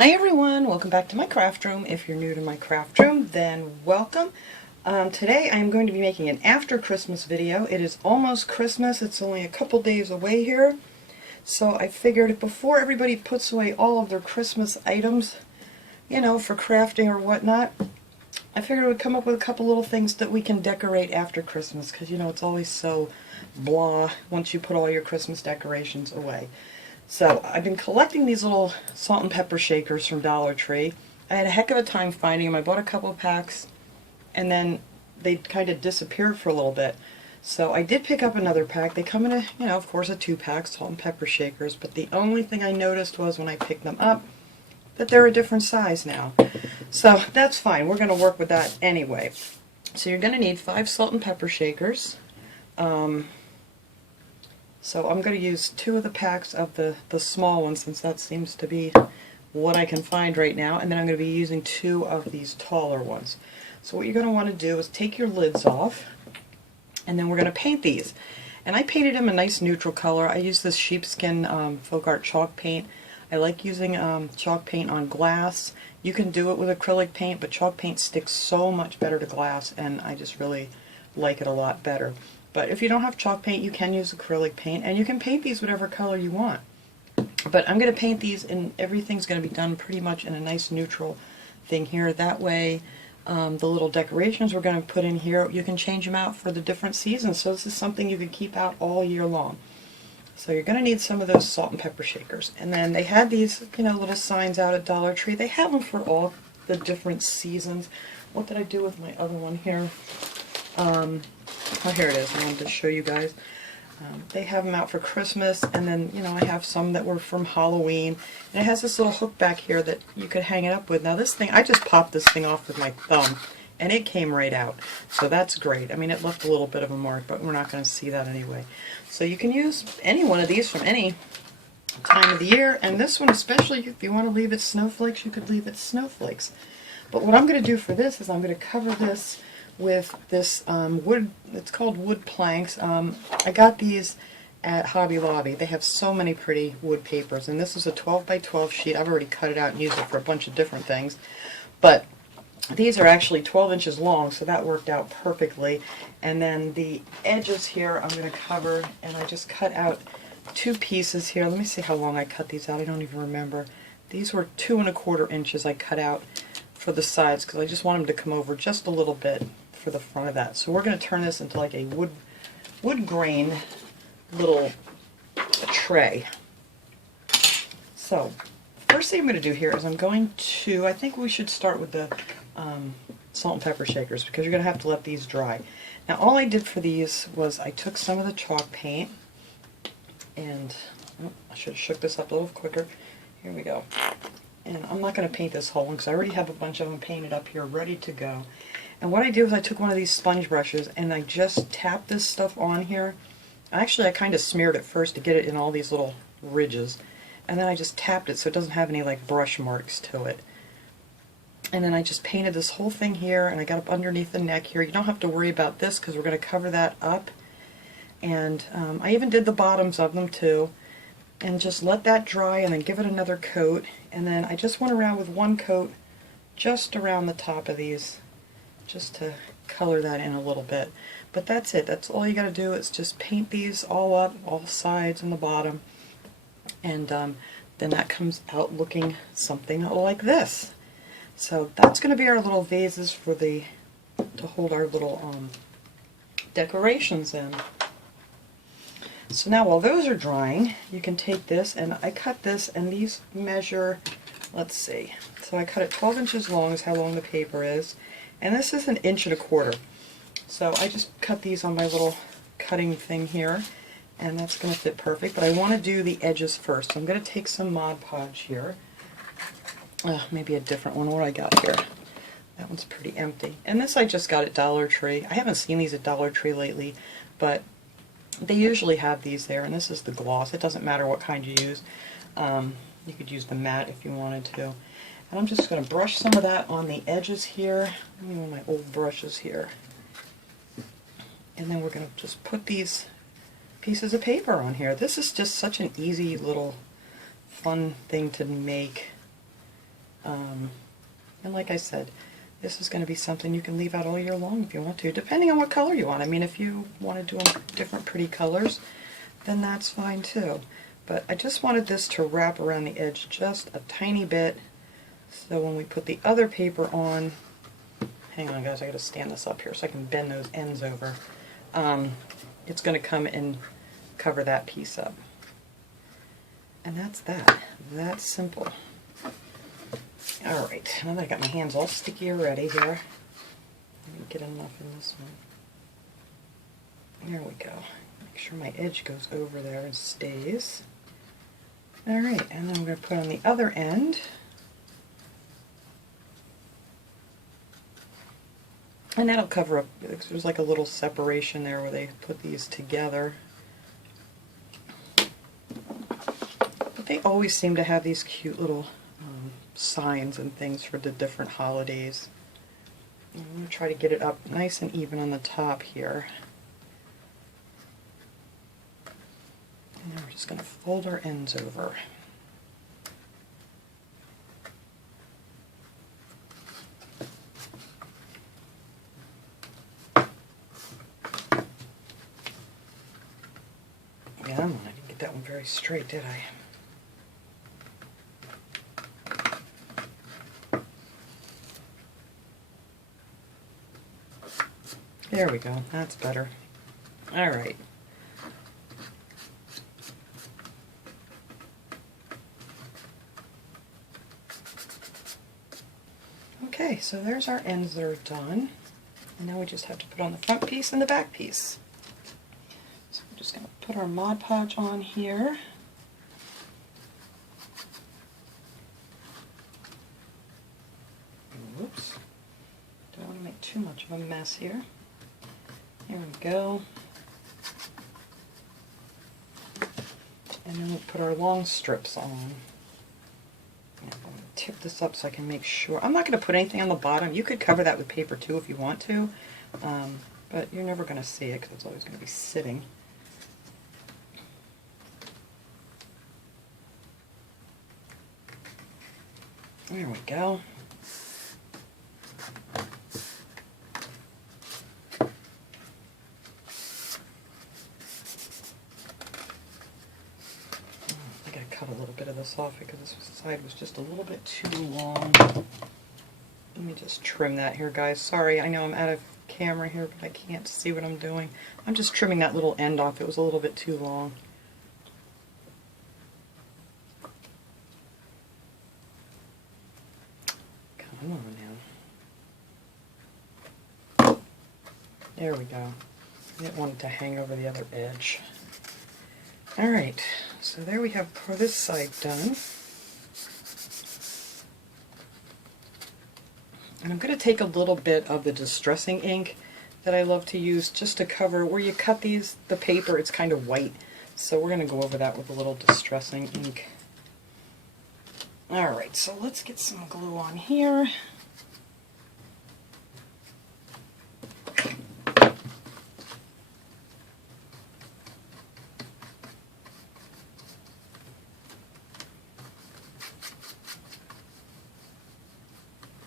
Hi everyone, welcome back to my craft room. If you're new to my craft room, then welcome. Today I'm going to be making an after Christmas video. It is almost Christmas, it's only a couple days away here. So I figured before everybody puts away all of their Christmas items, you know, for crafting or whatnot, I figured I would come up with a couple little things that we can decorate after Christmas, because you know it's always so blah once you put all your Christmas decorations away. So I've been collecting these little salt and pepper shakers from Dollar Tree. I had a heck of a time finding them. I bought a couple of packs and then they kind of disappeared for a little bit. So I did pick up another pack. They come in a, you know, of course a 2-pack salt and pepper shakers, but the only thing I noticed was when I picked them up that they're a different size now. So that's fine. We're going to work with that anyway. So you're going to need 5 salt and pepper shakers. So I'm going to use 2 of the packs of the small ones, since that seems to be what I can find right now, and then I'm going to be using 2 of these taller ones. So what you're going to want to do is take your lids off, and then we're going to paint these. And I painted them a nice neutral color. I use this sheepskin folk art chalk paint. I like using chalk paint on glass. You can do it with acrylic paint, but chalk paint sticks so much better to glass, and I just really like it a lot better. But if you don't have chalk paint, you can use acrylic paint, and you can paint these whatever color you want. But I'm going to paint these, and everything's going to be done pretty much in a nice neutral thing here. That way, the little decorations we're going to put in here, you can change them out for the different seasons. So this is something you can keep out all year long. So you're going to need some of those salt and pepper shakers. And then they had these, you know, little signs out at Dollar Tree. They have them for all the different seasons. What did I do with my other one here? Oh, here it is. I wanted to show you guys. They have them out for Christmas, and then, you know, I have some that were from Halloween. And it has this little hook back here that you could hang it up with. Now this thing, I just popped this thing off with my thumb, and it came right out. So that's great. I mean, it left a little bit of a mark, but we're not going to see that anyway. So you can use any one of these from any time of the year, and this one especially, if you want to leave it snowflakes, you could leave it snowflakes. But what I'm going to do for this is I'm going to cover this with this wood. It's called wood planks. I got these at Hobby Lobby. They have so many pretty wood papers, and this is a 12 by 12 sheet. I've already cut it out and used it for a bunch of different things, but these are actually 12 inches long, so that worked out perfectly. And then the edges here I'm going to cover, and I just cut out 2 pieces here. Let me see how long I cut these out. I don't even remember. These were 2 1/4 inches I cut out for the sides, because I just want them to come over just a little bit for the front of that. So we're going to turn this into like a wood grain little tray. So first thing I'm going to do here is I'm going to, I think we should start with the salt and pepper shakers, because you're going to have to let these dry. Now all I did for these was I took some of the chalk paint, and I should have shook this up a little quicker. Here we go. And I'm not going to paint this whole one because I already have a bunch of them painted up here ready to go. And what I did was I took one of these sponge brushes and I just tapped this stuff on here. Actually, I kind of smeared it first to get it in all these little ridges, and then I just tapped it so it doesn't have any like brush marks to it. And then I just painted this whole thing here, and I got up underneath the neck here. You don't have to worry about this because we're going to cover that up. And I even did the bottoms of them too. And just let that dry and then give it another coat. And then I just went around with one coat just around the top of these, just to color that in a little bit. But that's it. That's all you got to do is just paint these all up, all sides and the bottom. And then that comes out looking something like this. So that's going to be our little vases for to hold our little decorations in. So now while those are drying, you can take this, and I cut this, and these measure, let's see, so I cut it 12 inches long is how long the paper is, and this is 1 1/4 inches. So I just cut these on my little cutting thing here, and that's going to fit perfect, but I want to do the edges first. So I'm going to take some Mod Podge here, maybe a different one. What do I got here? That one's pretty empty. And this I just got at Dollar Tree. I haven't seen these at Dollar Tree lately, but they usually have these there, and this is the gloss. It doesn't matter what kind you use. You could use the matte if you wanted to. And I'm just going to brush some of that on the edges here. Let me one of my old brushes here. And then we're going to just put these pieces of paper on here. This is just such an easy little fun thing to make. And like I said, this is going to be something you can leave out all year long if you want to, depending on what color you want. I mean, if you want to do them different pretty colors, then that's fine too. But I just wanted this to wrap around the edge just a tiny bit, so when we put the other paper on, hang on guys, I got to stand this up here so I can bend those ends over. It's going to come and cover that piece up. And that's that. That's simple. Alright, now that I got my hands all sticky already here, let me get enough in this one. There we go. Make sure my edge goes over there and stays. Alright, and then I'm going to put on the other end. And that'll cover up, there's like a little separation there where they put these together. But they always seem to have these cute little signs and things for the different holidays. I'm going to try to get it up nice and even on the top here. And then we're just going to fold our ends over. Yeah, I didn't get that one very straight, did I? There we go, that's better. Alright. Okay, so there's our ends that are done. And now we just have to put on the front piece and the back piece. So we're just going to put our Mod Podge on here. Whoops. Don't want to make too much of a mess here. There we go. And then we'll put our long strips on. I'm going to tip this up so I can make sure. I'm not going to put anything on the bottom. You could cover that with paper too if you want to, but you're never going to see it because it's always going to be sitting. There we go. Cut a little bit of this off because this side was just a little bit too long. Let me just trim that here, guys. Sorry, I know I'm out of camera here, but I can't see what I'm doing. I'm just trimming that little end off. It was a little bit too long. Come on now. There we go. I didn't want it to hang over the other edge. Alright, so there we have for this side done. And I'm going to take a little bit of the distressing ink that I love to use just to cover where you cut these, the paper, it's kind of white. So we're going to go over that with a little distressing ink. Alright, so let's get some glue on here.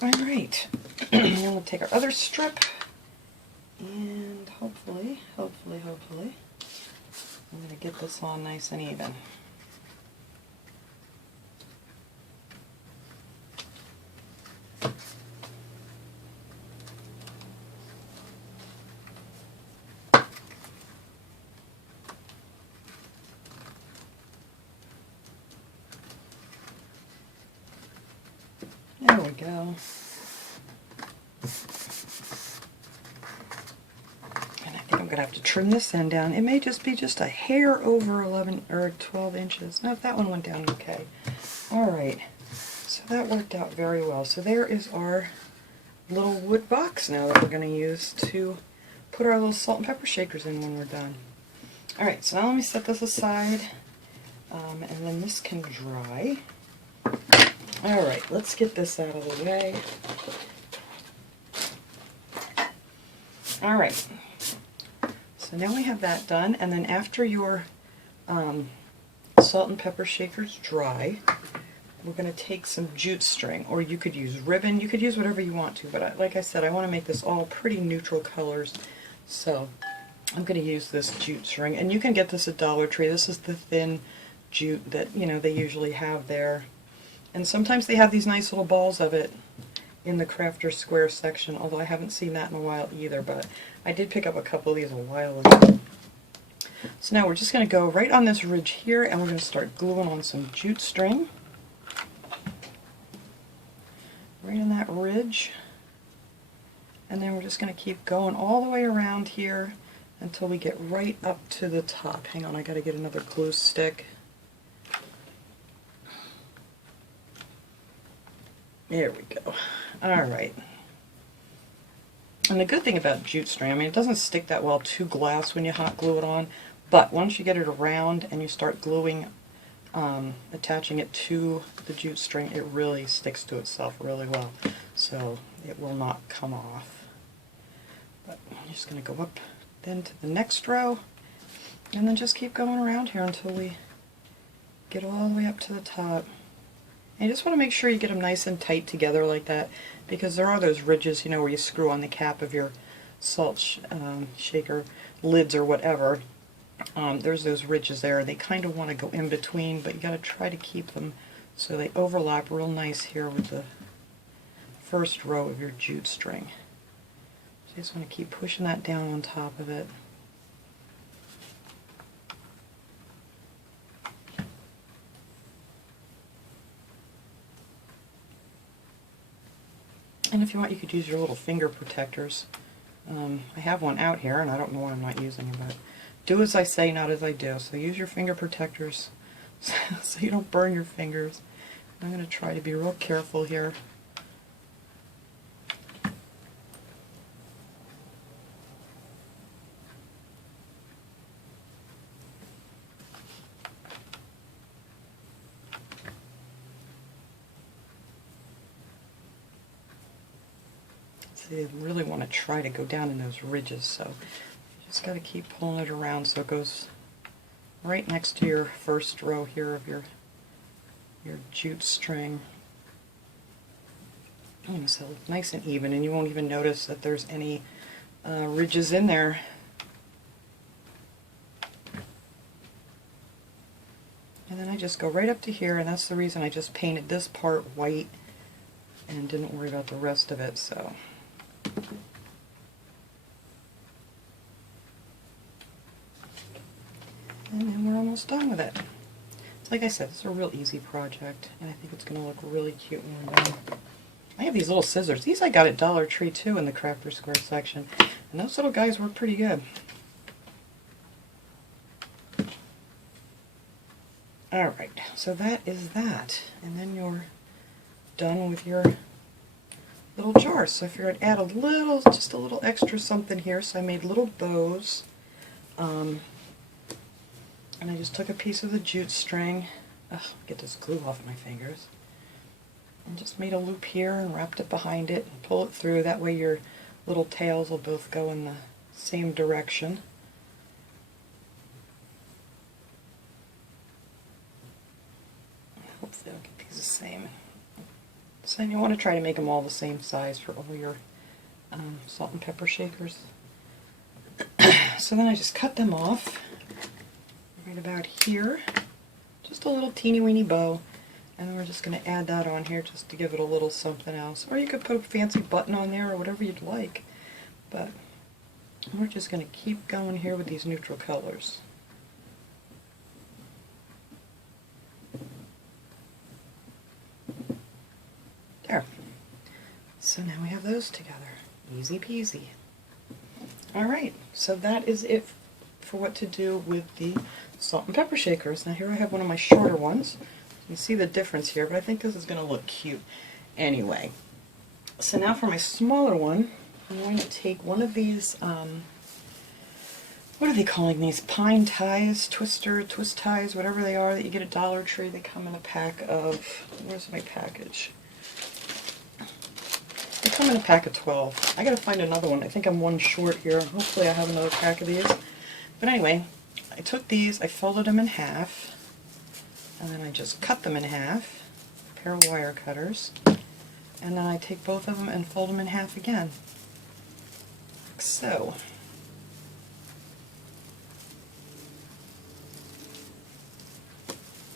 Alright, then we'll take our other strip and hopefully, I'm going to get this on nice and even. There we go. And I think I'm going to have to trim this end down. It may just be just a hair over 11 or 12 inches. No, if that one went down okay. Alright, so that worked out very well. So there is our little wood box now that we're going to use to put our little salt and pepper shakers in when we're done. Alright, so now let me set this aside, and then this can dry. Alright, let's get this out of the way. Alright, so now we have that done, and then after your salt and pepper shakers dry, we're going to take some jute string, or you could use ribbon, you could use whatever you want to, but like I said, I want to make this all pretty neutral colors, so I'm going to use this jute string, and you can get this at Dollar Tree. This is the thin jute that, you know, they usually have there, and sometimes they have these nice little balls of it in the Crafter Square section, although I haven't seen that in a while either, but I did pick up a couple of these a while ago. So now we're just going to go right on this ridge here, and we're going to start gluing on some jute string. Right in that ridge. And then we're just going to keep going all the way around here until we get right up to the top. Hang on, I got to get another glue stick. There we go. Alright. And the good thing about jute string, I mean, it doesn't stick that well to glass when you hot glue it on, but once you get it around and you start gluing, attaching it to the jute string, it really sticks to itself really well, so it will not come off. But I'm just going to go up then to the next row, and then just keep going around here until we get all the way up to the top. And you just want to make sure you get them nice and tight together like that, because there are those ridges, you know, where you screw on the cap of your salt shaker lids or whatever. There's those ridges there, and they kind of want to go in between, but you got to try to keep them so they overlap real nice here with the first row of your jute string. So you just want to keep pushing that down on top of it. And if you want, you could use your little finger protectors. I have one out here, and I don't know why I'm not using it, but do as I say, not as I do. So use your finger protectors so you don't burn your fingers. I'm going to try to be real careful here. See, I really want to try to go down in those ridges, so you just got to keep pulling it around so it goes right next to your first row here of your jute string. So nice and even, and you won't even notice that there's any ridges in there. And then I just go right up to here, and that's the reason I just painted this part white and didn't worry about the rest of it. So. And then we're almost done with it. So like I said, it's a real easy project, and I think it's going to look really cute when we're done. I have these little scissors. These I got at Dollar Tree too in the Crafter Square section, and those little guys work pretty good. Alright, so that is that, and then you're done with your little jars. So if you're going to add a little, just a little extra something here, so I made little bows, and I just took a piece of the jute string, get this glue off my fingers, and just made a loop here and wrapped it behind it and pull it through. That way your little tails will both go in the same direction. Hopefully I'll get these the same. So then you want to try to make them all the same size for all your salt and pepper shakers. So then I just cut them off right about here, just a little teeny weeny bow, and then we're just going to add that on here just to give it a little something else. Or you could put a fancy button on there or whatever you'd like, but we're just going to keep going here with these neutral colors. There. So now we have those together. Easy peasy. Alright, so that is it for what to do with the salt and pepper shakers. Now here I have one of my shorter ones. You see the difference here, but I think this is going to look cute anyway. So now for my smaller one, I'm going to take one of these, what are they calling these? Pine ties, twist ties, whatever they are that you get at Dollar Tree. They come in a pack of, where's my package? They come in a pack of 12. I gotta find another one. I think I'm one short here. Hopefully I have another pack of these. But anyway, I took these, I folded them in half, and then I just cut them in half, pair of wire cutters, and then I take both of them and fold them in half again, like so.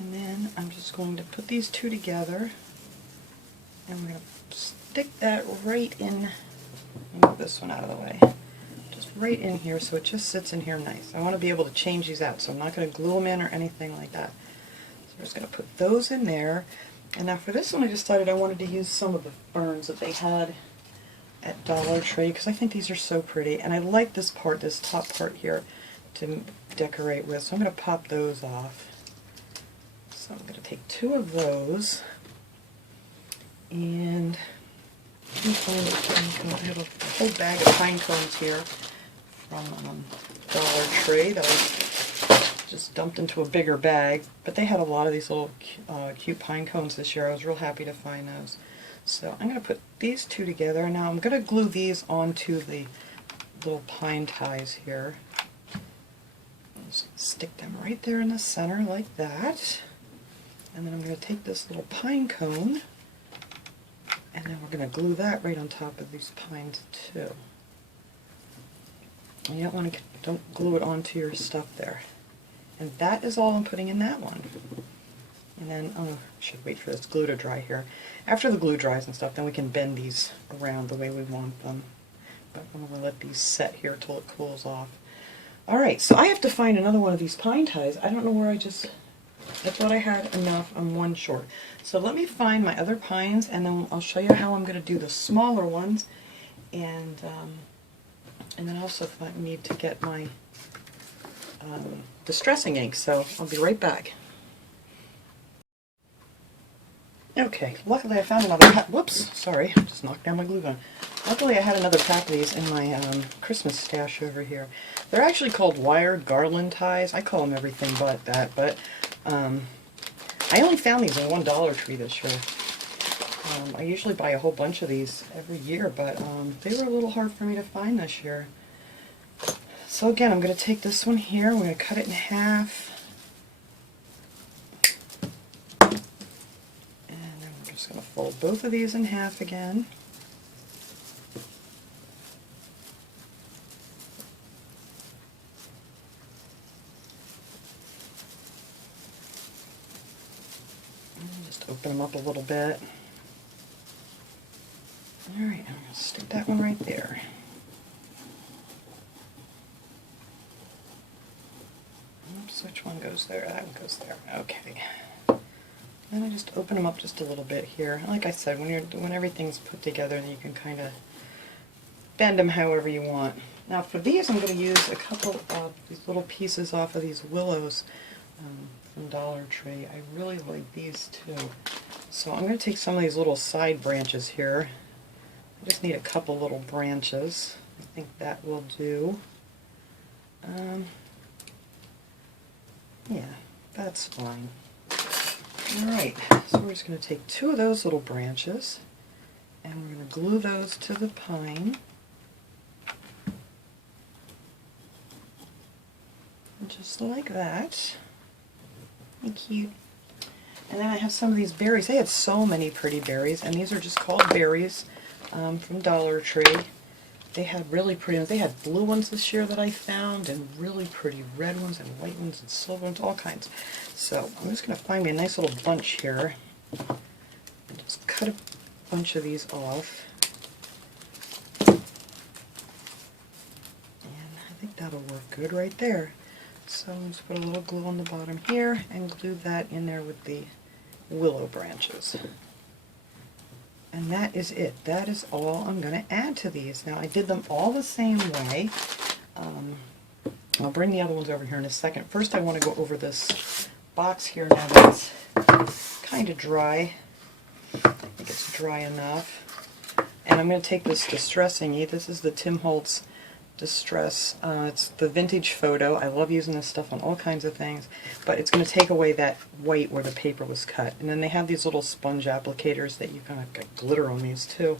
And then I'm just going to put these two together, and we're going to stick that right in. Move this one out of the way. Just right in here so it just sits in here nice. I want to be able to change these out, so I'm not going to glue them in or anything like that. So I'm just going to put those in there. And now for this one, I decided I wanted to use some of the ferns that they had at Dollar Tree because I think these are so pretty. And I like this part, this top part here, to decorate with. So I'm going to pop those off. So I'm going to take two of those, and I have a whole bag of pine cones here from Dollar Tree that I just dumped into a bigger bag. But they had a lot of these little cute pine cones this year. I was real happy to find those. So I'm going to put these two together. Now I'm going to glue these onto the little pine ties here. Just stick them right there in the center like that. And then I'm going to take this little pine cone, and then we're going to glue that right on top of these pines too. And you don't glue it onto your stuff there. And that is all I'm putting in that one. And then, I should wait for this glue to dry here. After the glue dries and stuff, then we can bend these around the way we want them. But I'm going to let these set here till it cools off. Alright, so I have to find another one of these pine ties. I don't know where I thought I had enough. I'm one short. So let me find my other pines, and then I'll show you how I'm going to do the smaller ones. And then I also need to get my distressing ink. So I'll be right back. Okay, luckily I found another pack. Whoops, sorry, just knocked down my glue gun. Luckily I had another pack of these in my Christmas stash over here. They're actually called wired Garland ties. I call them everything but that, but I only found these in one Dollar Tree this year. I usually buy a whole bunch of these every year, but they were a little hard for me to find this year. So again, I'm going to take this one here, I'm going to cut it in half. I'm just going to fold both of these in half again. And just open them up a little bit. Alright, I'm going to stick that one right there. Oops, which one goes there? That one goes there. Okay. Then I just open them up just a little bit here. Like I said, when everything's put together, then you can kind of bend them however you want. Now for these, I'm going to use a couple of these little pieces off of these willows from Dollar Tree. I really like these too. So I'm going to take some of these little side branches here. I just need a couple little branches. I think that will do. Yeah, that's fine. Alright, so we're just going to take two of those little branches, and we're going to glue those to the pine. And just like that. Thank you. And then I have some of these berries. They had so many pretty berries, and these are just called berries from Dollar Tree. They had really pretty ones. They had blue ones this year that I found, and really pretty red ones, and white ones, and silver ones, all kinds. So I'm just going to find me a nice little bunch here, and just cut a bunch of these off. And I think that'll work good right there. So I'm just put a little glue on the bottom here, and glue that in there with the willow branches. And that is it. That is all I'm going to add to these. Now I did them all the same way. I'll bring the other ones over here in a second. First I want to go over this box here now that's kind of dry. I think it's dry enough. And I'm going to take this distressing ink. This is the Tim Holtz Distress. It's the vintage photo. I love using this stuff on all kinds of things, but it's going to take away that white where the paper was cut. And then they have these little sponge applicators that you kind of get glitter on these too.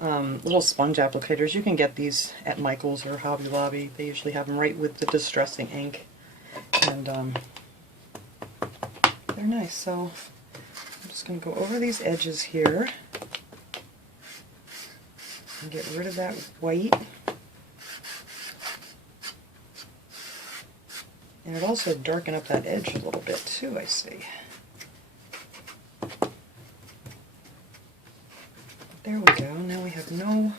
Little sponge applicators. You can get these at Michael's or Hobby Lobby. They usually have them right with the distressing ink, and they're nice. So I'm just going to go over these edges here and get rid of that white. And it also darken up that edge a little bit too, I see. There we go. Now we have no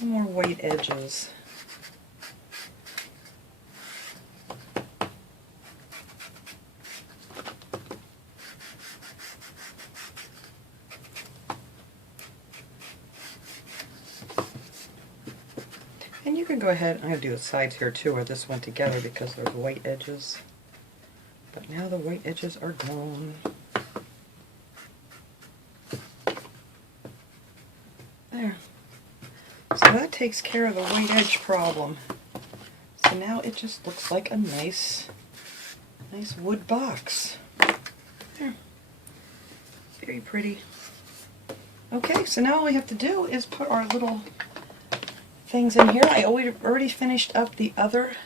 more white edges. And you can go ahead, I'm going to do the sides here too where this went together because there's white edges. But now the white edges are gone. There. So that takes care of the white edge problem. So now it just looks like a nice wood box. There. Very pretty. Okay, so now all we have to do is put our little things in here. I already finished up the other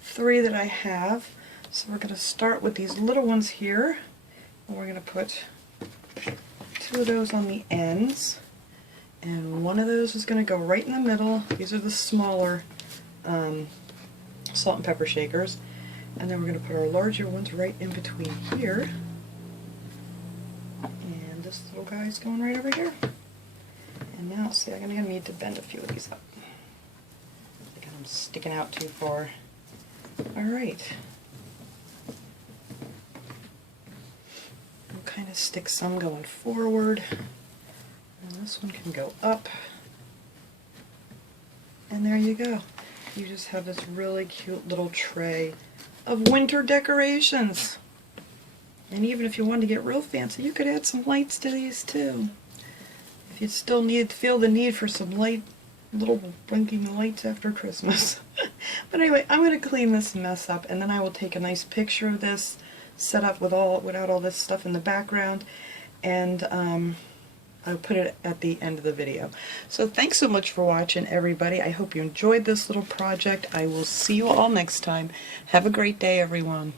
3 that I have. So we're going to start with these little ones here. And we're going to put 2 of those on the ends. And one of those is going to go right in the middle. These are the smaller salt and pepper shakers. And then we're going to put our larger ones right in between here. And this little guy's going right over here. And now, see, I'm going to need to bend a few of these up. I think I'm sticking out too far. Alright. We'll kind of stick some going forward. And this one can go up. And there you go. You just have this really cute little tray of winter decorations. And even if you wanted to get real fancy, you could add some lights to these too. If you still feel the need for some little blinking lights after Christmas. But anyway, I'm going to clean this mess up, and then I will take a nice picture of this, set up without all this stuff in the background, and I'll put it at the end of the video. So thanks so much for watching, everybody. I hope you enjoyed this little project. I will see you all next time. Have a great day, everyone.